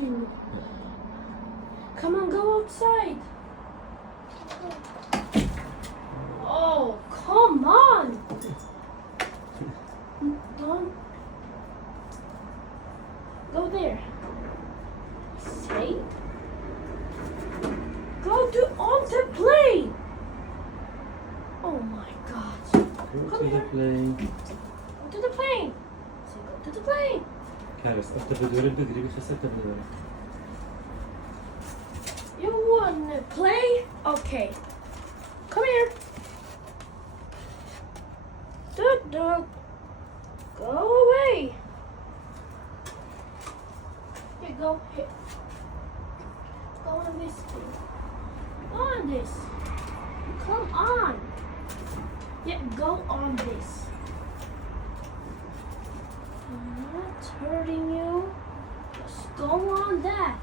you. Come on, go outside. Oh, come on. Don't. Go there. Say. Go on the plane. Oh my gosh. Go to the plane. Go to the plane. Say go to the plane. كان استخدم بدور بدري بخسرت بدور. You wanna play? Okay. Come here. Dog. Go away. Here, go. Here. Go on this thing. Go on this. Come on. Yeah, go on this. I'm not hurting you. Just go on that.